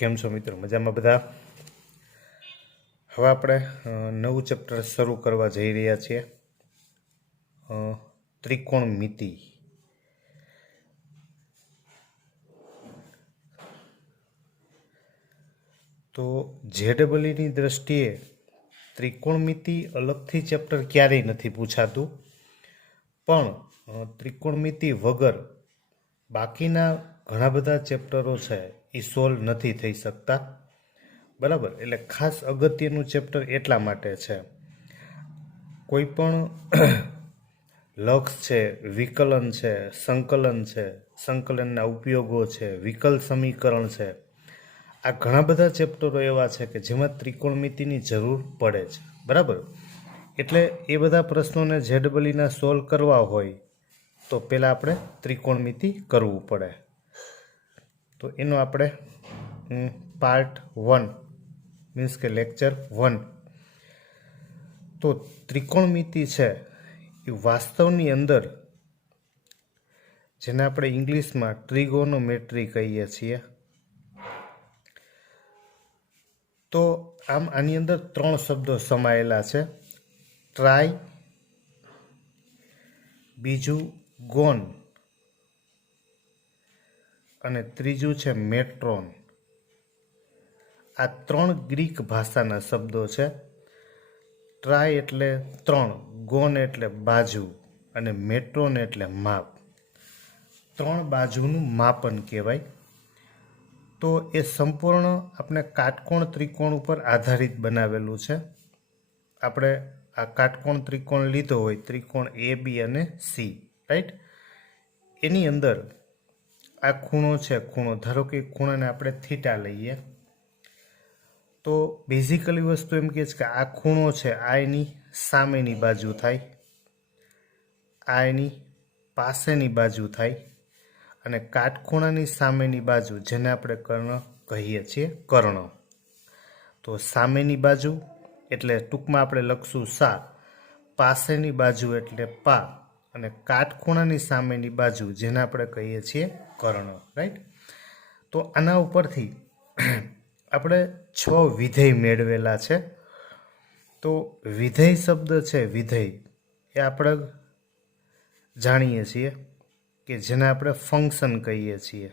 કેમ છો મિત્રો? મજામાં બધા? હવે આપણે નવું ચેપ્ટર શરૂ કરવા જઈ રહ્યા છીએ, ત્રિકોણમિતિ. તો જેડબલઈની દ્રષ્ટિએ ત્રિકોણમિતિ અલગથી ચેપ્ટર ક્યારેય નથી પૂછાતું, પણ ત્રિકોણમિતિ વગર બાકીના ઘણા બધા ચેપ્ટરો છે એ સોલ્વ નથી થઈ શકતા. બરાબર, એટલે ખાસ અગત્યનું ચેપ્ટર એટલા માટે છે. કોઈ પણ લક્ષ છે, વિકલન છે, સંકલનના ઉપયોગો છે, વિકલ સમીકરણ છે, આ ઘણા બધા ચેપ્ટરો એવા છે કે જેમાં ત્રિકોણમિતિની જરૂર પડે છે. બરાબર, એટલે એ બધા પ્રશ્નોને જેડબલઈના સોલ્વ કરવા હોય તો પહેલાં આપણે ત્રિકોણમિતિ કરવું પડે. તો એનો આપણે પાર્ટ 1 મીન્સ કે લેક્ચર 1. તો ત્રિકોણમિતિ છે એ વાસ્તવની અંદર જેને આપણે ઇંગ્લિશમાં ટ્રિગોનોમેટ્રી કહીએ છીએ. તો આમ આની અંદર 3 શબ્દો સમાયેલા છે. ટ્રાય, બીજું ગોન અને ત્રીજું છે મેટ્રોન. આ 3 ગ્રીક ભાષાના શબ્દો છે. ટ્રાય એટલે 3, ગોન એટલે બાજુ અને મેટ્રોન એટલે માપ. 3 બાજુનું માપન કહેવાય. તો એ સંપૂર્ણ આપણે કાટકોણ ત્રિકોણ ઉપર આધારિત બનાવેલું છે. આપણે આ કાટકોણ ત્રિકોણ લીધો હોય, ત્રિકોણ એ બી અને સી, રાઈટ? એની અંદર આ ખૂણો છે, ખૂણો ધારો કે ખૂણાને આપણે થીટા લઈએ. તો બેઝિકલી વસ્તુ એમ કહે છે કે આ ખૂણો છે, આ એની સામેની બાજુ થાય, આ એની પાસેની બાજુ થાય, અને કાટખૂણાની સામેની બાજુ જેને આપણે કર્ણ કહીએ છીએ, કર્ણ. તો સામેની બાજુ એટલે ટૂંકમાં આપણે લખશું સા, પાસેની બાજુ એટલે પા, અને કાટખૂણાની સામેની બાજુ જેને આપણે કહીએ છીએ કર્ણ, રાઈટ? તો આના ઉપરથી આપણે 6 વિધેય મેળવેલા છે. તો વિધેય શબ્દ છે, વિધેય એ આપણે જાણીએ છીએ કે જેને આપણે ફંક્શન કહીએ છીએ.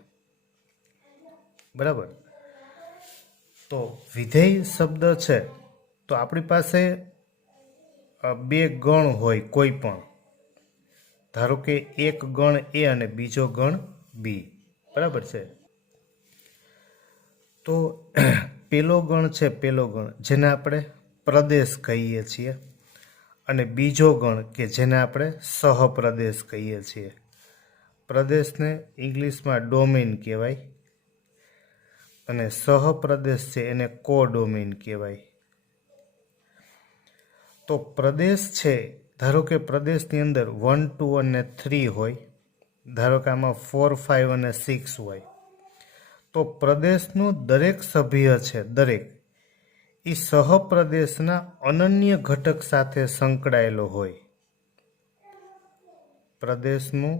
બરાબર, તો વિધેય શબ્દ છે તો આપણી પાસે 2 ગણ હોય કોઈ પણ. ધારો કે એક ગણ એ અને બીજો ગણ બી. બરાબર છે. તો પેલો ગણ છે, પેલો ગણ જેને આપણે પ્રદેશ કહીએ છીએ, અને બીજો ગણ કે જેને આપણે સહપ્રદેશ કહીએ છીએ. પ્રદેશને ઇંગ્લિશમાં ડોમેન કહેવાય અને સહપ્રદેશ છે એને કોડોમેન કહેવાય. તો પ્રદેશ છે, ધારો કે પ્રદેશની અંદર 1, 2 અને 3 હોય, ધારો કે આમાં 4, 5 અને 6 હોય, તો પ્રદેશનું દરેક સભ્ય છે, દરેક એ સહપ્રદેશના અનન્ય ઘટક સાથે સંકળાયેલો હોય. પ્રદેશનું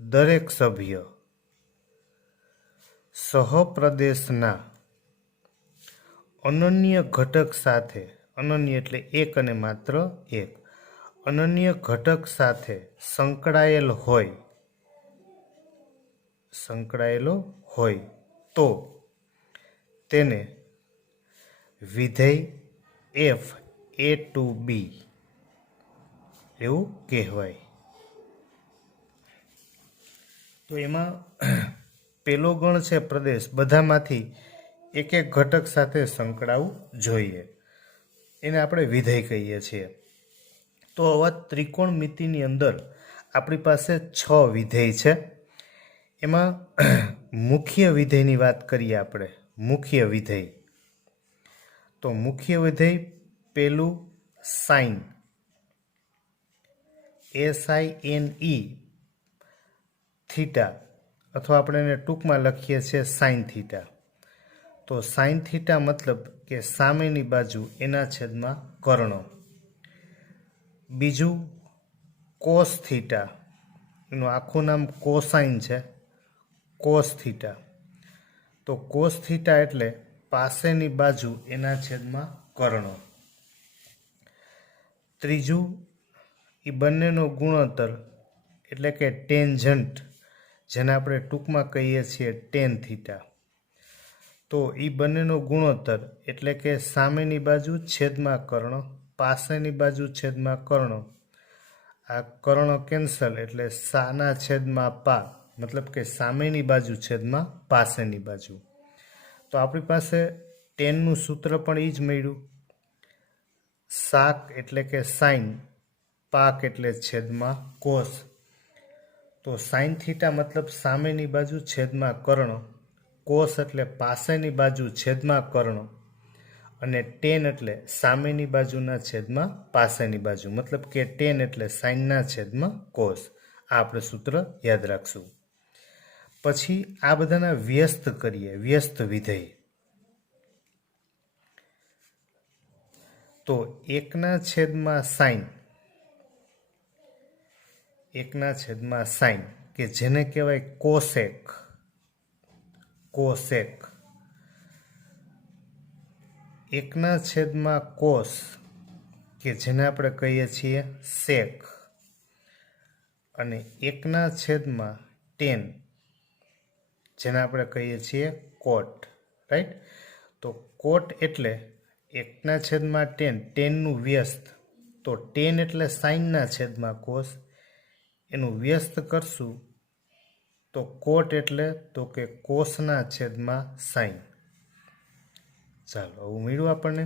દરેક સભ્ય સહપ્રદેશના અનન્ય ઘટક સાથે, અનન્ય એટલે એક અને માત્ર એક, અનન્ય ઘટક સાથે સંકળાયેલો હોય તો તેને વિધેય એફ એ ટુ બી એવું કહેવાય. તો એમાં પેલો ગણ છે પ્રદેશ, બધામાંથી એક એક ઘટક સાથે સંકળાવું જોઈએ, એને આપણે વિધેય કહીએ છીએ. તો આવા ત્રિકોણમિતિની અંદર આપણી પાસે 6 વિધેય છે. એમાં મુખ્ય વિધેયની વાત કરીએ આપણે. મુખ્ય વિધેય, તો મુખ્ય વિધેય પેલું સાઇન, SINE થીટા, અથવા આપણે એને ટૂંકમાં લખીએ છીએ સાઇન થીટા. તો સાઇન થીટા મતલબ કે સામેની બાજુ એના છેદમાં કર્ણ. બીજું કોસ થીટા, એનું આખું નામ કોસાઇન છે, કોસ થીટા. તો કોસ થીટા એટલે પાસેની બાજુ એના છેદમાં કર્ણ. ત્રીજું, એ બંનેનો ગુણોત્તર એટલે કે ટેન્જન્ટ, જેને આપણે ટૂંકમાં કહીએ છીએ ટેન થીટા. તો એ બંનેનો ગુણોત્તર એટલે કે સામેની બાજુ છેદમાં કર્ણ, પાસેની બાજુ છેદમાં કર્ણ. આ કર્ણ કેન્સલ એટલે સાના છેદમાં પા, મતલબ કે સામેની બાજુ છેદમાં પાસેની બાજુ. તો આપણી પાસે ટેનનું સૂત્ર પણ એ જ મળ્યું. સાક એટલે કે સાઇન, પાક એટલે છેદમાં કોસ. તો સાઇન થીટા મતલબ સામેની બાજુ છેદમાં કર્ણ, કોસ એટલે પાસેની બાજુ છેદમાં કર્ણ, અને ટેન એટલે સામેની બાજુના છેદમાં પાસેની બાજુ, મતલબ કે ટેન એટલે સાઇનના છેદમાં કોસ. આ આપણે સૂત્ર યાદ રાખશું. પછી આ બધાના વ્યસ્ત કરીએ, વ્યસ્ત વિધેય. તો એકના છેદમાં સાઇન, કે જેને કહેવાય કોસેક, એકના છેદમાં કોસ, કે જેને આપણે કહીએ છીએ સેક, અને એકના છેદમાં ટેન, જેને આપણે કહીએ છીએ કોટ. રાઈટ? તો કોટ એટલે એકના છેદમાં ટેન, ટેનનું વ્યસ્ત. તો ટેન એટલે સાઇનના છેદમાં કોસ, એનું વ્યસ્ત કરશું તો કોટ એટલે તો કે કોસના છેદમાં સાઇન. ચાલો, આવું મળ્યું આપણને.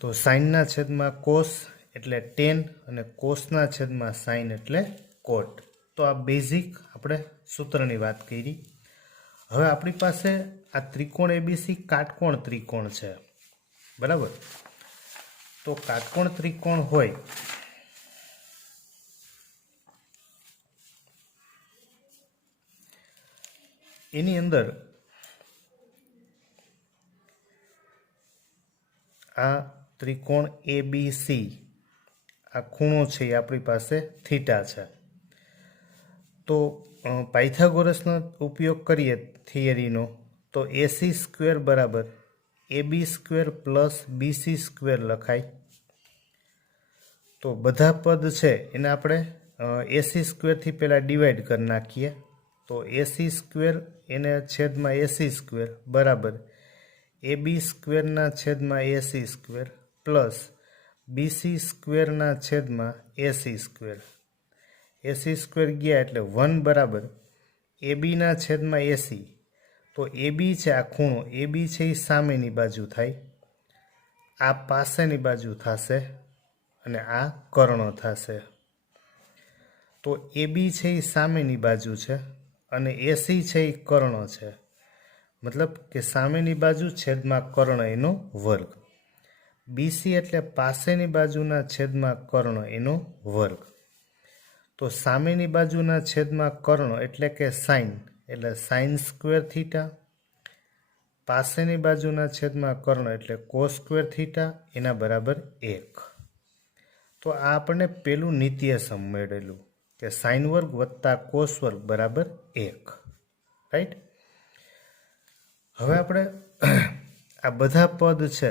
તો સાઇનના છેદમાં કોસ એટલે ટેન, અને કોસના છેદમાં સાઇન એટલે કોટ. તો આ બેઝિક આપણે સૂત્રની વાત કરી. હવે આપણી પાસે આ ત્રિકોણ એબીસી કાટકોણ ત્રિકોણ છે, બરાબર? તો કાટકોણ ત્રિકોણ હોય એની અંદર આ ત્રિકોણ એબીસી, આ ખૂણો છે એ આપણી પાસે થીટા છે. તો પાયથાગોરસનો ઉપયોગ કરીએ થિયરીનો, તો એસી સ્ક્વેર બરાબર AB square plus BC square લખાય. તો બધા પદ છે એને આપણે એસી સ્ક્વેરથી પહેલાં ડિવાઈડ કરી નાખીએ. તો એસી સ્ક્વેર એને છેદમાં એસી સ્ક્વેર બરાબર એબી સ્ક્વેરના છેદમાં એસી સ્ક્વેર પ્લસ બીસી સ્ક્વેરના છેદમાં એસી સ્ક્વેર. એસી સ્ક્વેર ગયા એટલે 1 બરાબર એબીના છેદમાં એસી. તો એબી છે આ ખૂણો, એબી છે એ સામેની બાજુ થાય, આ પાસેની બાજુ થશે, અને આ કર્ણ થશે. તો એબી છે એ સામેની બાજુ છે, અને એસી છે એ કર્ણ છે, મતલબ કે સામેની બાજુ છેદમાં કર્ણ એનો વર્ગ. બીસી એટલે પાસેની બાજુના છેદમાં કર્ણ એનો વર્ગ. તો સામેની બાજુના છેદમાં કર્ણ એટલે કે સાઇન, એટલે સાઇન સ્ક્વેર થીટા, પાસેની બાજુના છેદમાં કર્ણ એટલે કોસ સ્ક્વેર થીટા, એના બરાબર 1. તો આ આપણને પેલું નિત્યસમ મળેલું કે સાઇન વર્ગ વત્તા કોસ વર્ગ બરાબર 1. રાઈટ? હવે આપણે આ બધા પદ છે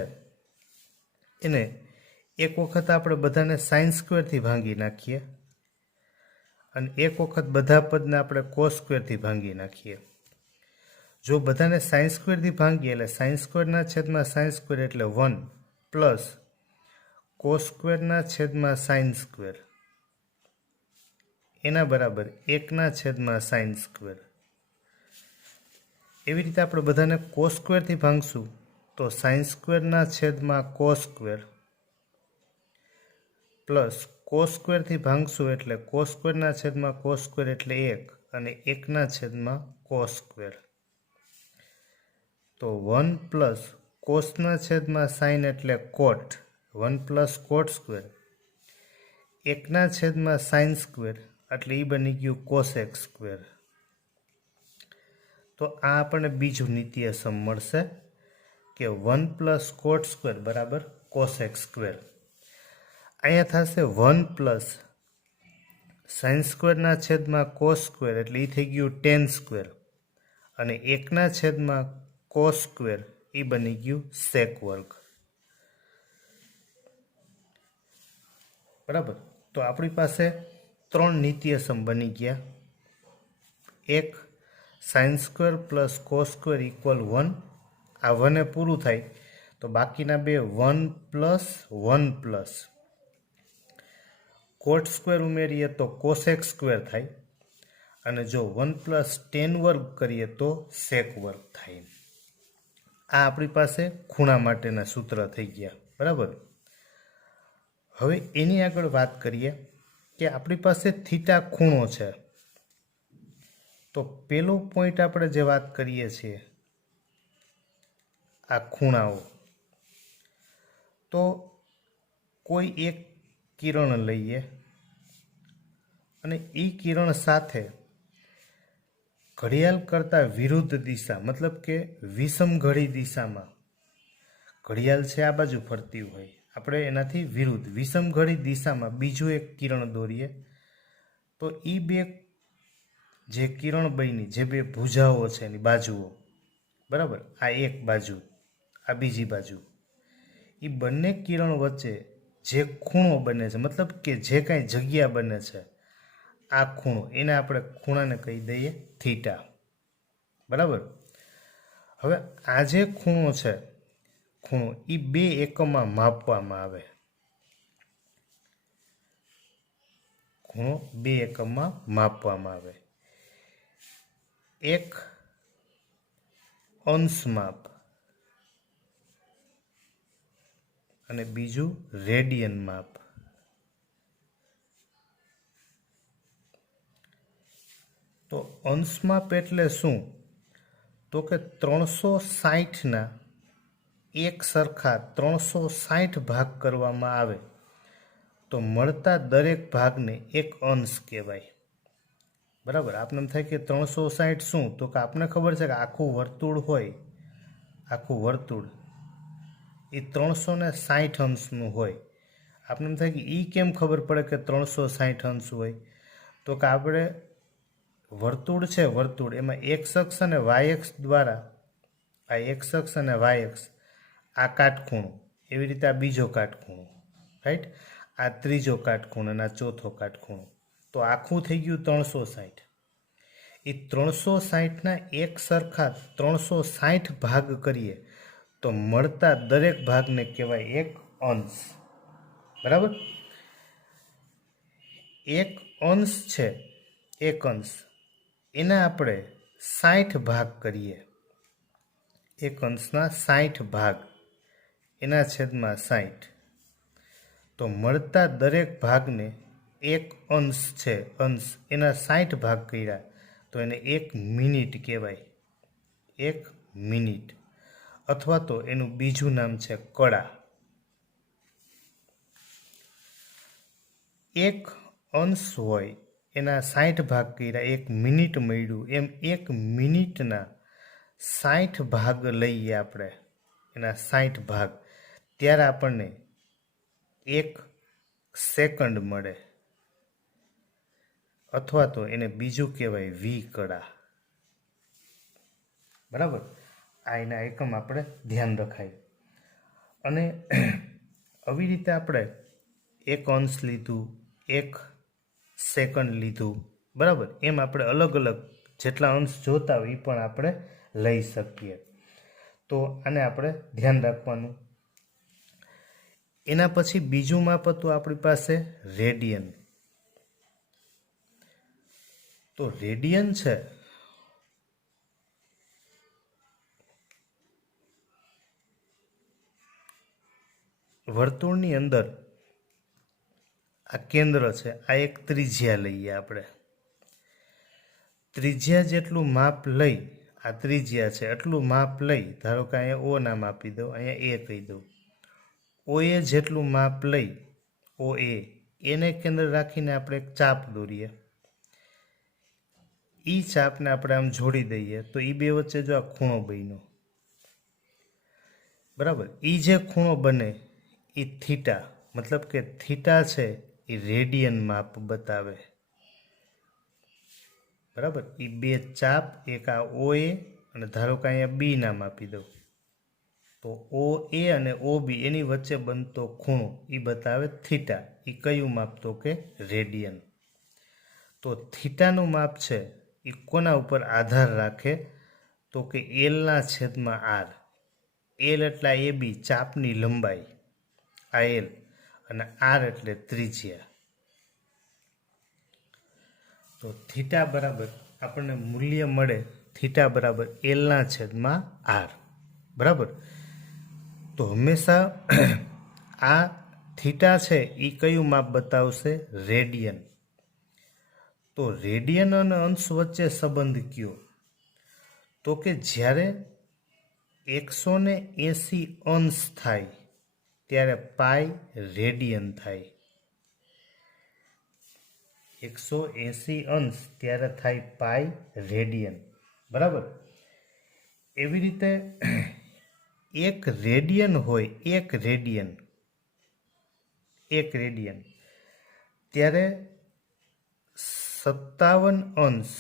એને એક વખત આપણે બધાને સાઇન સ્ક્વેરથી ભાંગી નાખીએ, અને એક વખત બધા પદને આપણે કોસ સ્ક્વેરથી ભાંગી નાખીએ. જો બધાને સાઇન સ્ક્વેરથી ભાંગીએ એટલે સાઇન સ્ક્વેરના છેદમાં સાઇન સ્ક્વેર એટલે 1 પ્લસ કોસ સ્ક્વેરના છેદમાં સાઇન સ્ક્વેર એના બરાબર 1ના છેદમાં સાઇન સ્ક્વેર. એવી રીતે આપણે બધાને કોસ સ્ક્વેરથી ભાંગશું તો સાઇન સ્ક્વેરના છેદમાં કોસ સ્ક્વેર પ્લસ કોસ સ્ક્વેરથી ભાંગશું એટલે કોસ સ્ક્વેરના છેદમાં કોસ સ્ક્વેર એટલે 1, અને 1ના છેદમાં કોસ સ્ક્વેર. તો 1 પ્લસ કોસના છેદમાં સાઇન એટલે કોટ, 1 પ્લસ કોટ સ્ક્વેર, 1ના છેદમાં સાઇન સ્ક્વેર એટલે એ બની ગયું કોસેક સ્ક્વેર. તો આ આપણને બીજું નિત્યસમ મળશે કે 1 પ્લસ કોટ સ્ક્વેર બરાબર કોસેક સ્ક્વેર. અહીંયા થશે 1 પ્લસ સાઇન સ્ક્વેરના છેદમાં કોસ સ્ક્વેર એટલે એ થઈ ગયું ટેન સ્ક્વેર, અને 1/, cos સ્ક્વેર એ બની ગયું સેક વર્ગ. બરાબર. તો આપણી પાસે 3 નિત્યસમ બની ગયા. એક sine square plus cos square equal 1. આ 1 પૂરું થાય તો બાકીના બે 1 પ્લસ 1 પ્લસ કોટ સ્ક્વેર ઉમેરીએ તો કોસેક સ્ક્વેર થાય, અને જો 1 પ્લસ ટેન વર્ગ કરીએ તો સેક વર્ગ થાય. આ આપણી પાસે ખૂણા માટેના સૂત્ર થઈ ગયા. બરાબર. હવે એની આગળ વાત કરીએ કે આપણી પાસે થીટા ખૂણો છે. તો પેલો પોઈન્ટ આપણે જે વાત કરીએ છીએ આ ખૂણાઓ, તો કોઈ એક કિરણ લઈએ અને એ કિરણ સાથે ઘડિયાળ કરતાં વિરુદ્ધ દિશા, મતલબ કે વિષમ ઘડી દિશામાં, ઘડિયાળ છે આ બાજુ ફરતી હોય, આપણે એનાથી વિરુદ્ધ વિષમ ઘડી દિશામાં બીજું એક કિરણ દોરીએ તો એ બે જે કિરણ બની, જે બે ભુજાઓ છે એની બાજુઓ, બરાબર, આ એક બાજુ આ બીજી બાજુ, એ બંને કિરણ વચ્ચે જે ખૂણો બને છે, મતલબ કે જે કાંઈ જગ્યા બને છે આ ખૂણો, એને આપણે ખૂણાને કહી દઈએ થીટા. બરાબર. હવે આ જે ખૂણો છે, ખૂણો એ 2 એકમમાં માપવામાં આવે. ખૂણો 2 એકમમાં માપવામાં આવે. એક અંશ માપ અને બીજું રેડિયન માપ. તો અંશ માપ એટલે શું? તો કે 360ના એક સરખા 360 ભાગ કરવામાં આવે તો મળતા દરેક ભાગને એક અંશ કહેવાય. બરાબર. આપણે એમ થાય કે 360 શું? તો કે આપણને ખબર છે કે આખું વર્તુળ હોય, આખું વર્તુળ એ 360 અંશનું હોય. આપણે એમ થાય કે એ કેમ ખબર પડે કે 360 અંશ હોય? તો કે આપણે વર્તુળ છે, વર્તુળ એમાં એક્સ અક્ષ અને વાય અક્ષ દ્વારા, આ એક્સ અક્ષ અને વાય અક્ષ, આ કાટખૂણો, એવી રીતે આ બીજો કાટખૂણો, રાઈટ, આ ત્રીજો કાટખૂણો અને આ ચોથો કાટખૂણો, તો આખું થઈ ગયું 360. એ 360ના એક સરખા 360 ભાગ કરીએ તો મળતા દરેક ભાગને કહેવાય એક અંશ. બરાબર. એક અંશ છે, એક અંશ, એના આપણે 60 ભાગ કરીએ, એક અંશના 60 ભાગ, એના છેદમાં 60, તો મળતા દરેક ભાગને એક અંશ છે, અંશ, એના 60 ભાગ કર્યા તો એને 1 મિનિટ કહેવાય. 1 મિનિટ, અથવા તો એનું બીજું નામ છે કળા. એક અંશ હોય એના 60 ભાગ કર્યા, 1 મિનિટ મળ્યું, એમ 1 મિનિટના 60 ભાગ લઈએ આપણે, એના 60 ભાગ, ત્યારે આપણને 1 સેકન્ડ મળે, અથવા તો એને બીજું કહેવાય વી કળા. બરાબર. આ એના એકમ આપણે ધ્યાન રખાય. અને આવી રીતે આપણે 1 અંશ લીધું, 1 સેકન્ડ લીધું, બરાબર, એમ આપણે અલગ અલગ જેટલા અંશ જોતા હોય એ પણ આપણે લઈ શકીએ. તો આને આપણે ધ્યાન રાખવાનું. એના પછી બીજું માપ હતું આપણી પાસે રેડિયન. તો રેડિયન છે વર્તુળની અંદર આ કેન્દ્ર છે, આ એક ત્રિજ્યા લઈએ આપણે, ત્રિજ્યા જેટલું માપ લઈ, આ ત્રિજ્યા છે એટલું માપ લઈ, ધારો કે અહીંયા ઓ નામ આપી દઉં, અહીંયા એ કહી દઉં, ઓ એ જેટલું માપ લઈ, ઓ એ, એને કેન્દ્ર રાખીને આપણે એક ચાપ દોરીએ. એ ચાપને આપણે આમ જોડી દઈએ તો એ બે વચ્ચે જો આ ખૂણો બન્યો, બરાબર, એ જે ખૂણો બને એ થીટા, મતલબ કે થીટા છે એ રેડિયન માપ બતાવે. બરાબર. એ બે ચાપ, એક આ ઓ એ અને ધારો કે અહીંયા બી નામ આપી દઉં, તો ઓ એ અને ઓ બી એની વચ્ચે બનતો ખૂણો એ બતાવે થીટા. એ કયું માપ? તો કે રેડિયન. તો થીટાનું માપ છે એ કોના ઉપર આધાર રાખે? તો કે એલના છેદમાં આર. એલ એટલે એ બી ચાપની લંબાઈ, આ એલ, અને આર એટલે ત્રિજ્યા. તો થીટા બરાબર આપણને મૂલ્ય મળે થીટા બરાબર એલના છેદમાં આર. બરાબર. તો હંમેશા આ થીટા છે એ કયું માપ બતાવશે? રેડિયન. તો રેડિયન અને અંશ વચ્ચે સંબંધ કયો? તો કે જ્યારે 180 અંશ થાય ત્યારે પાઈ રેડિયન થાય. 180 અંશ ત્યારે થાય પાઈ રેડિયન. બરાબર. એવી રીતે એક રેડિયન હોય, એક રેડિયન ત્યારે 57 અંશ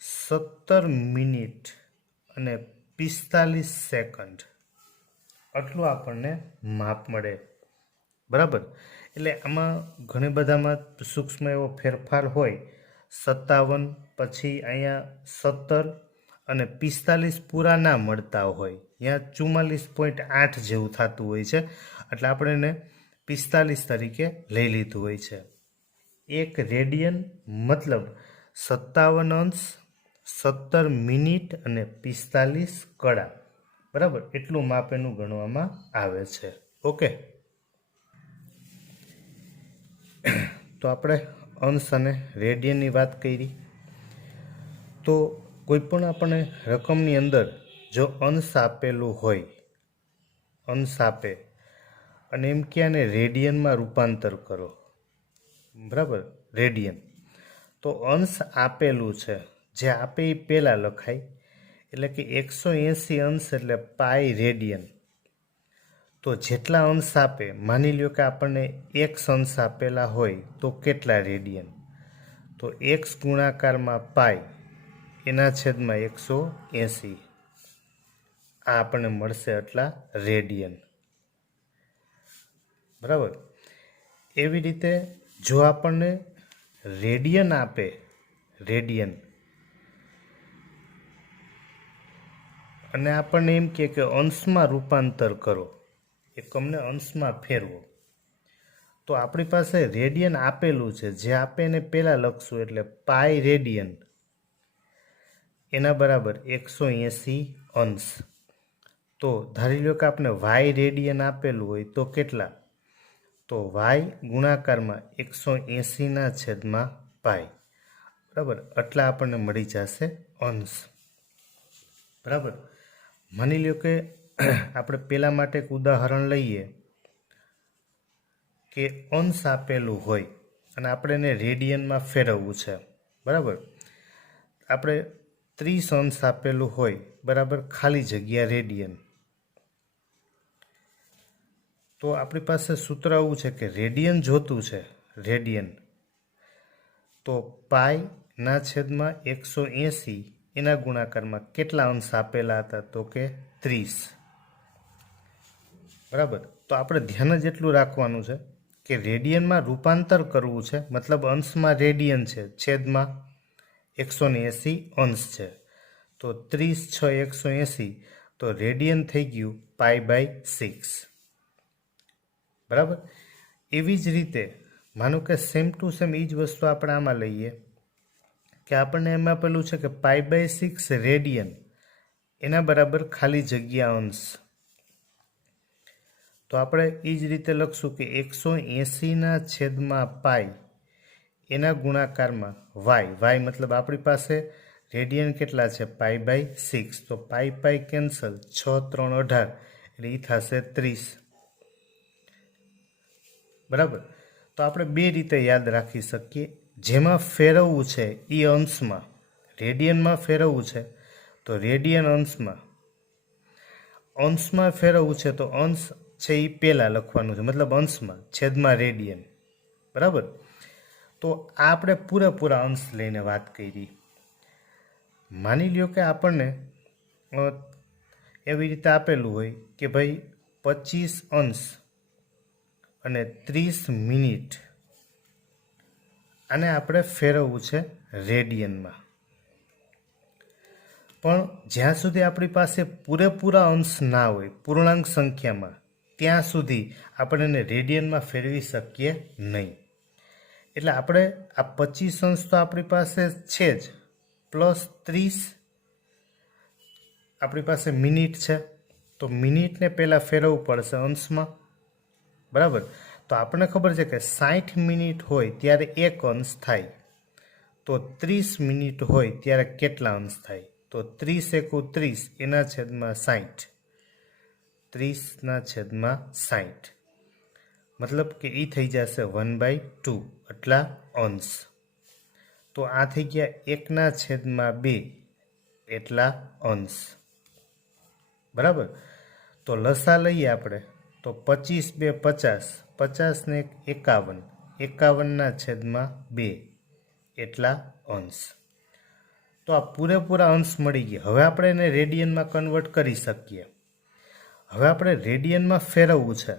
17 મિનિટ અને 45 સેકન્ડ આટલું આપણને માપ મળે. બરાબર. એટલે આમાં ઘણી બધામાં સૂક્ષ્મ એવો ફેરફાર હોય. 57 પછી અહીંયા 17 અને 45 પૂરા ના મળતા હોય, ત્યાં 44.8 જેવું થતું હોય છે, એટલે આપણે એને 45 તરીકે લઈ લીધું હોય છે. એક રેડિયન મતલબ 57 અંશ 17 મિનિટ અને 45 કડા. બરાબર. એટલું માપ એનું ગણવામાં આવે છે. ઓકે. તો આપણે અંશ અને રેડિયનની વાત કરી. તો કોઈ પણ આપણે રકમની અંદર જો અંશ આપેલું હોય, અંશ આપે અને એમ કે આને રેડિયનમાં રૂપાંતર કરો. બરાબર. રેડિયન. તો અંશ આપેલું છે, જે આપે એ પહેલાં લખાય, એટલે કે 180 અંશ એટલે પાઈ રેડિયન. તો જેટલા અંશ આપે, માની લ્યો કે આપણને x અંશ આપેલા હોય તો કેટલા રેડિયન? તો x ગુણાકારમાં પાઈ એના છેદમાં 180, આ આપણને મળશે એટલા રેડિયન. બરાબર. એવી રીતે જો આપણને રેડિયન આપે, રેડિયન, અને આપણને એમ કે અંશમાં રૂપાંતર કરો, એકમને અંશમાં ફેરવો, તો આપણી પાસે રેડિયન આપેલું છે, જે આપે એને પહેલાં લખશું, એટલે પાઈ રેડિયન એના બરાબર 180 અંશ. તો ધારી લો કે આપણે વાય રેડિયન આપેલું હોય તો કેટલા? તો વાય ગુણાકારમાં 180 છેદમાં પાઈ. બરાબર. આટલા આપણને મળી જશે અંશ. બરાબર. માની લો કે આપણે પેલા માટે એક ઉદાહરણ લઈએ કે અંશ આપેલું હોય અને આપણે એને રેડિયનમાં ફેરવવું છે. બરાબર. આપણે 30 અંશ આપેલું હોય, બરાબર, ખાલી જગ્યા રેડિયન. તો આપણી પાસે સૂત્ર આવું છે કે રેડિયન જોતું છે, રેડિયન, તો પાઈ ના છેદમાં 180 એના ગુણાકારમાં કેટલા અંશ આપેલા હતા? તો કે 30. બરાબર. તો આપણે ધ્યાન જ એટલું રાખવાનું છે કે રેડિયનમાં રૂપાંતર કરવું છે, મતલબ અંશમાં રેડિયન છે, છેદમાં 180 અંશ છે. તો 30 × 180, તો રેડિયન થઈ ગયું π/6. બરાબર. એવી જ રીતે માનો કે સેમ ટુ સેમ એ જ વસ્તુ આપણે આમાં લઈએ કે આપણને એમાં પેલું છે કે π/6 રેડિયન એના બરાબર ખાલી જગ્યા અંશ. તો આપણે એ જ રીતે લખશું કે 180 છેદમાં પાઈ એના ગુણાકારમાં વાય મતલબ આપણી પાસે રેડિયન કેટલા છે? π/6. તો પાઈ કેન્સલ, 6 × 3 = 18, એટલે એ થશે 30. બરાબર. તો આપણે બે રીતે યાદ રાખી શકીએ. જેમાં ફેરવવું છે એ અંશમાં, રેડિયનમાં ફેરવવું છે તો રેડિયન અંશમાં, અંશમાં ફેરવવું છે તો અંશ છે એ પહેલાં લખવાનું છે, મતલબ અંશમાં, છેદમાં રેડિયન. બરાબર. તો આપણે પૂરેપૂરા અંશ લઈને વાત કરી. માની લ્યો કે આપણને એવી રીતે આપેલું હોય કે ભાઈ 25 અંશ અને 30 મિનિટ, આને આપણે ફેરવવું છે રેડિયનમાં. પણ જ્યાં સુધી આપણી પાસે પૂરેપૂરા અંશ ના હોય પૂર્ણાંક સંખ્યામાં, ત્યાં સુધી આપણે એને રેડિયનમાં ફેરવી શકીએ નહીં. એટલે આપણે આ 25 અંશ તો આપણી પાસે છે જ, પ્લસ 30 આપણી પાસે મિનિટ છે, તો મિનિટને પહેલાં ફેરવવું પડશે અંશમાં, બરાબર. તો આપણને ખબર છે કે 60 મિનિટ હોય ત્યારે એક અંશ થાય, તો 30 મિનિટ હોય ત્યારે કેટલા અંશ થાય? તો 30 એકુ 30 એના છેદમાં 60, 30/60, મતલબ કે એ થઈ જશે 1/2 એટલા અંશ. તો આ થઈ ગયા 1/2 એટલા અંશ, બરાબર. તો લસા લઈએ આપણે, તો 25 × 2 = 50, 50 ને 51, 51/2 એટલા અંશ. તો આ પૂરેપૂરા અંશ મળી ગયા. હવે આપણે એને રેડિયનમાં કન્વર્ટ કરી શકીએ. હવે આપણે રેડિયનમાં ફેરવવું છે,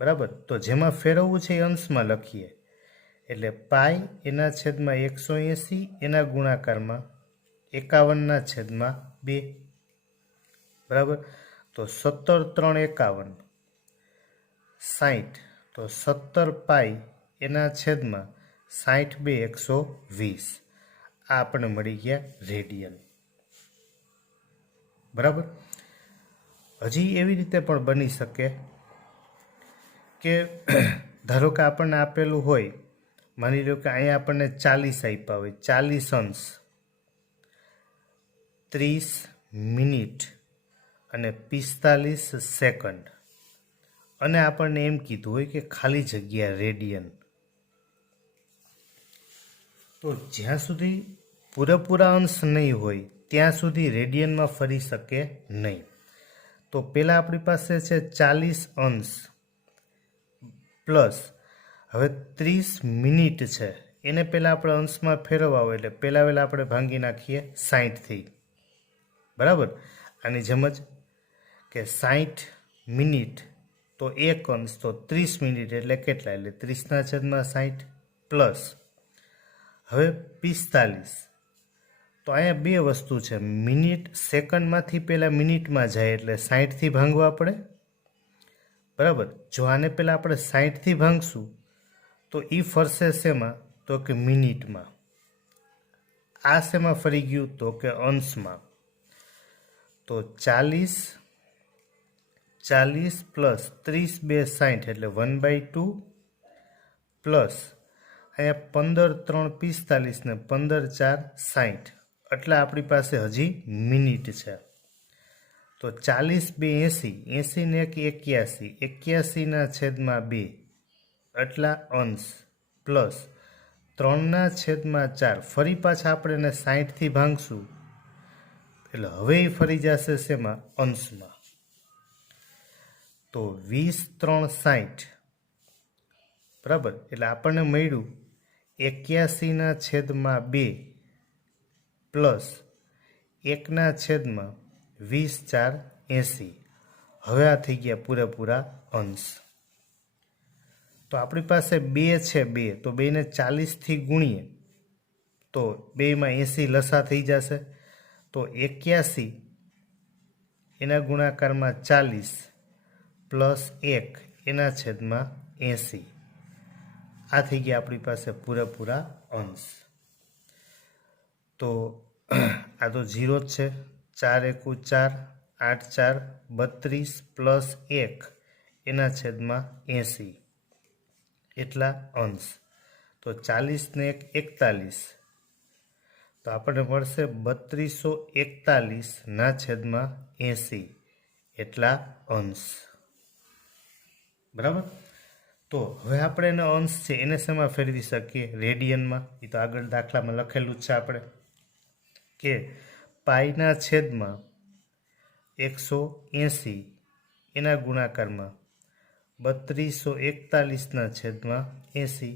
બરાબર. તો જેમાં ફેરવવું છે એ અંશમાં લખીએ. એટલે પાઈ એના છેદમાં 180 એના ગુણાકારમાં 51/2, બરાબર. તો 17 × 3 = 51, 60, તો 17 પાઈ એના છેદમાં 60/2 120. આ આપણને મળી ગયા રેડિયન, બરાબર. હજી એવી રીતે પણ બની શકે કે ધારો કે આપણને આપેલું હોય, માની લો કે અહીંયા આપણને 40 આપ્યા હોય, 40 અંશ, 30 મિનિટ અને 45 સેકન્ડ, અને આપણને એમ કીધું હોય કે ખાલી જગ્યા રેડિયન. તો જ્યાં સુધી પૂરેપૂરા અંશ નહીં હોય ત્યાં સુધી રેડિયનમાં ફરી શકે નહીં. તો પહેલાં આપણી પાસે છે 40 અંશ પ્લસ હવે 30 મિનિટ છે, એને પહેલાં આપણે અંશમાં ફેરવવા હોય એટલે પહેલાં આપણે ભાંગી નાખીએ 60થી, બરાબર. આની જેમ જ કે 60 મિનિટ તો એક અંશ, તો 30 મિનિટ એટલે કેટલા? એટલે 30/60 પ્લસ હવે 45. તો અહીંયા બે વસ્તુ છે, મિનિટ સેકન્ડમાંથી પહેલાં મિનિટમાં જાય એટલે 60થી ભાંગવા પડે, બરાબર. જો આને પહેલાં આપણે 60થી ભાંગશું તો એ ફરશે શેમાં? તો કે મિનિટમાં. આ શેમાં ફરી ગયું? તો કે અંશમાં. તો 40 પ્લસ 30 × 2 = 60 એટલે 1/2 પ્લસ અહીંયા 15 × 3 = 45 ને 15 × 4 = 60, એટલે આપણી પાસે હજી મિનિટ છે. તો 40 × 2 = 80, 80 ને 1 = 81, 81/2 એટલા અંશ પ્લસ 3/4, ફરી પાછા આપણે એને 60થી ભાંગશું એટલે હવે ફરી જશે શેમાં? અંશમાં. તો 20 × 3 = 60, બરાબર. એટલે આપણને મળ્યું 81/2 પ્લસ 1/20, 4 80. હવે આ થઈ ગયા પૂરેપૂરા અંશ. તો આપણી પાસે 2 છે, 2 તો 2ને 40થી ગુણીએ તો 2/80 લસા થઈ જશે. તો 81 એના ગુણાકારમાં 40 પ્લસ 1 એના છેદમાં 80. આ થઈ ગયા આપણી પાસે પૂરેપૂરા અંશ. તો આ તો 0 જ છે. 4 એકુ 4, 8 4 32 પ્લસ 1 એના છેદમાં 80 એટલા અંશ. તો 40 ને 1 = 41, તો આપણને મળશે 3241/80 એટલા અંશ, બરાબર. તો હવે આપણે એનો અંશ છે એને શેમાં ફેરવી શકીએ? રેડિયનમાં. એ તો આગળ દાખલામાં લખેલું જ છે આપણે કે પાઈના છેદમાં 180 એના ગુણાકારમાં 3241/80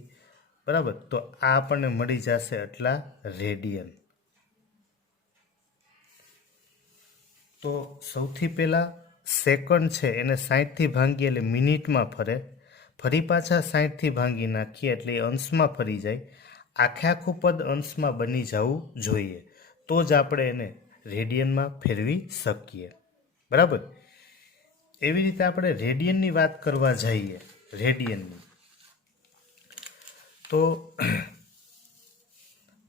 બરાબર. તો આ આપણને મળી જશે એટલા રેડિયન. તો સૌથી પહેલાં સેકન્ડ છે એને 60થી ભાંગીએ એટલે મિનિટમાં ફરે, ફરી પાછા 60થી ભાંગી નાખીએ એટલે એ અંશમાં ફરી જાય. આખે આખું પદ અંશમાં બની જવું જોઈએ, તો જ આપણે એને રેડિયનમાં ફેરવી શકીએ. બરાબર. એવી રીતે આપણે રેડિયનની વાત કરવા જઈએ, રેડિયનની, તો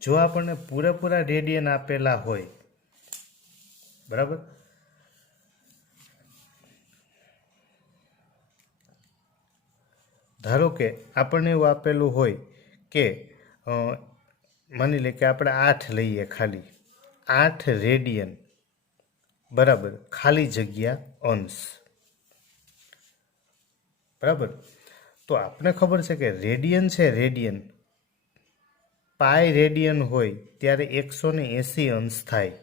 જો આપણને પૂરેપૂરા રેડિયન આપેલા હોય, બરાબર, ધારો કે આપણને એવું આપેલું હોય કે માની લે કે આપણે 8 લઈએ, ખાલી 8 રેડિયન, બરાબર, ખાલી જગ્યા અંશ. બરાબર. તો આપણે ખબર છે કે રેડિયન છે, રેડિયન પાય રેડિયન હોય ત્યારે 180 અંશ થાય.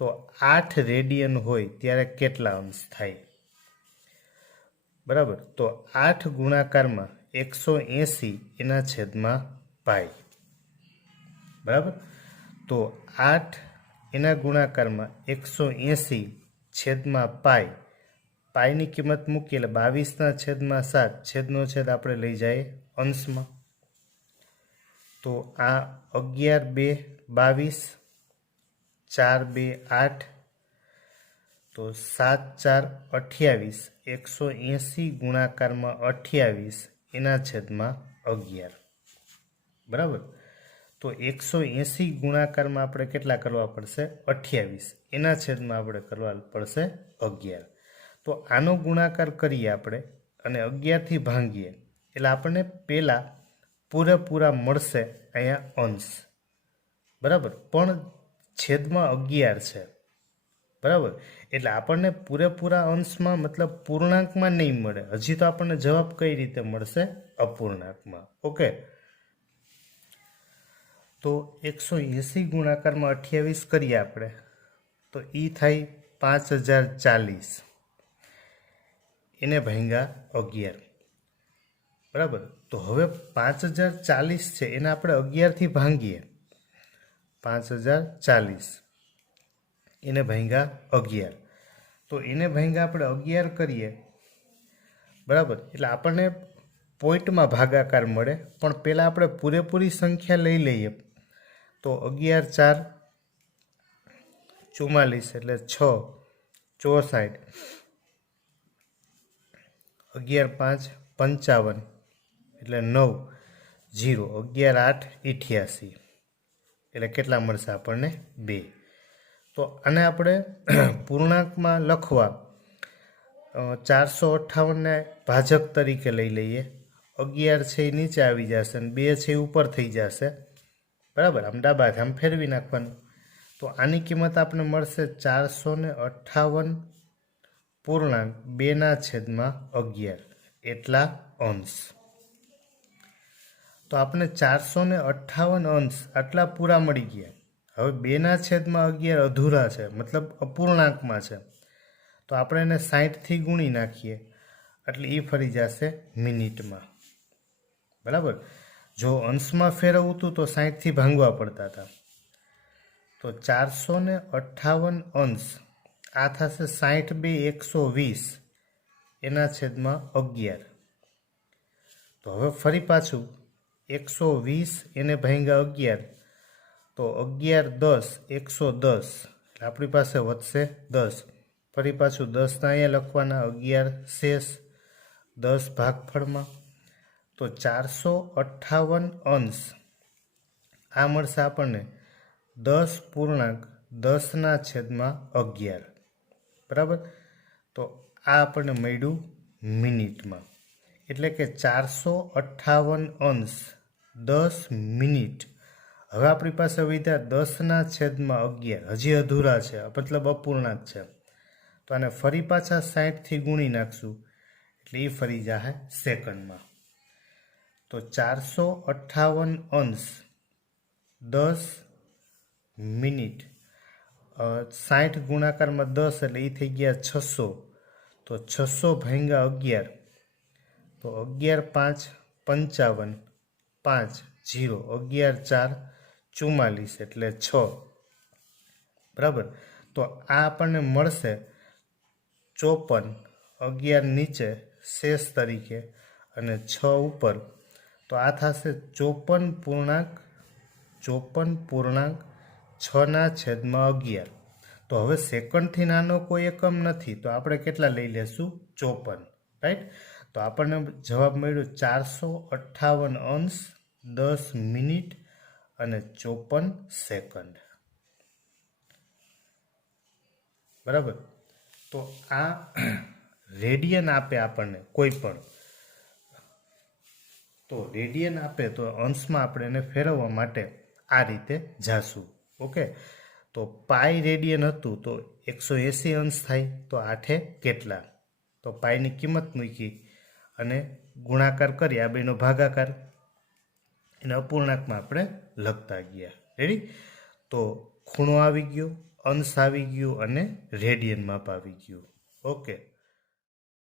તો 8 રેડિયન હોય ત્યારે કેટલા અંશ થાય? બરાબર. તો 8 ગુણાકારમાં 180 એના છેદમાં પાય. બરાબર. તો 8 એના ગુણાકારમાં 180 છેદમાં પાય. પાયની કિંમત મૂકીએ એટલે 22ના છેદમાં 7, છેદનો છેદ આપણે લઈ જઈએ અંશમાં. તો આ 11 2 22, 4 2 8, તો 7 4 28, 180 ગુણાકારમાં 28 એના છેદમાં 11. બરાબર. તો 180 ગુણાકારમાં આપણે કેટલા કરવા પડશે? 28. એના છેદમાં આપણે કરવા પડશે 11. તો આનો ગુણાકાર કરીએ આપણે અને 11થી ભાંગીએ એટલે આપણને પહેલાં પૂરેપૂરા મળશે અહીંયા અંશ. બરાબર. પણ છેદમાં 11 છે. બરાબર. એટલે આપણને પૂરેપૂરા અંશમાં, મતલબ પૂર્ણાંકમાં નહીં મળે. હજી તો આપણને જવાબ કઈ રીતે મળશે? અપૂર્ણાંકમાં. ઓકે. તો 180 ગુણાકારમાં 28 કરીએ આપણે તો એ થાય 5040. એને ભાંગ્યા 11. બરાબર. તો હવે 5040 છે એને આપણે 11થી ભાંગીએ. 5040 એને ભાંગ્યા 11. તો એને ભાંગ્યા આપણે 11 કરીએ, બરાબર, એટલે આપણને પોઈન્ટમાં ભાગાકાર મળે. પણ પહેલાં આપણે પૂરેપૂરી સંખ્યા લઈ લઈએ. તો 11 4 44 એટલે 6 64, 11 5 55 એટલે 9 0, 11 8 88 એટલે કેટલા મળશે આપણને? 2. તો આને આપણે પૂર્ણાંકમાં લખવા 458ને ભાજક તરીકે લઈ લઈએ. 11 છે એ નીચે આવી જશે અને 2 છે એ ઉપર થઈ જશે. બરાબર. આમ ડાબાથી આમ ફેરવી નાખવાનું. તો આની કિંમત આપણને મળશે 458 પૂર્ણાંક 2ના છેદમાં 11 એટલા અંશ. તો આપણે 458 અંશ આટલા પૂરા મળી ગયા. હવે 2ના છેદમાં 11 અધૂરા છે, મતલબ અપૂર્ણાંકમાં છે. તો આપણે એને 60થી ગુણી નાખીએ એટલે એ ફરી જશે મિનિટમાં. બરાબર. જો અંશમાં ફેરવવું હતું તો 60થી ભાંગવા પડતા હતા. તો 458 અંશ આ થશે 60 2 120 એના છેદમાં 11. તો હવે ફરી પાછું 120 એને ભાંગ્યા 11, તો 11 10 110 એટલે આપણી પાસે વધશે 10. ફરી પાછું 10 અહીંયા લખવાના, 11 શેષ, 10 ભાગફળમાં. તો 458 અંશ આ મળશે આપણને 10 પૂર્ણાંક 10ના છેદમાં 11. બરાબર. તો આ આપણને મળ્યું મિનિટમાં. એટલે કે 458 અંશ 10 મિનિટ. હવે આપણી પાસે વધ્યા 10ના છેદમાં 11, હજી અધૂરા છે, મતલબ અપૂર્ણાંક છે. તો આને ફરી પાછા 60થી ગુણી નાખશું એટલે એ ફરી જાય સેકન્ડમાં. તો 458 અંશ 10 મિનિટ, 60 ગુણાકારમાં 10 એટલે એ થઈ ગયા 600. તો 600 ભાંગ્યા 11, તો 11 5 55 5 0 11 4 44 એટલે 6 બરાબર. તો આ આપણને મળશે 54 11 નીચે શેષ તરીકે અને 6 ઉપર, તો આ થશે 54.6/11. તો હવે સેકન્ડથી નાનો કોઈ એકમ નથી, તો આપણે કેટલા લઈ લેશું? 54, રાઈટ. તો આપણને જવાબ મળ્યો 458 અંશ 10 મિનિટ અને 54 સેકન્ડ. બરાબર. તો આ રેડિયન આપે આપણને કોઈ પણ, તો રેડિયન આપે તો અંશમાં આપણે એને ફેરવવા માટે આ રીતે જાશું. ઓકે. તો પાઈ રેડિયન હતું તો 180 અંશ થાય, તો 8 કેટલા? તો પાઈની કિંમત મૂકી અને ગુણાકાર કરી, આ બેનો ભાગાકાર, એને અપૂર્ણાંકમાં આપણે લખતા ગયા. રેડી. તો ખૂણો આવી ગયો, અંશ આવી ગયો અને રેડિયન માપ આવી ગયું. ઓકે.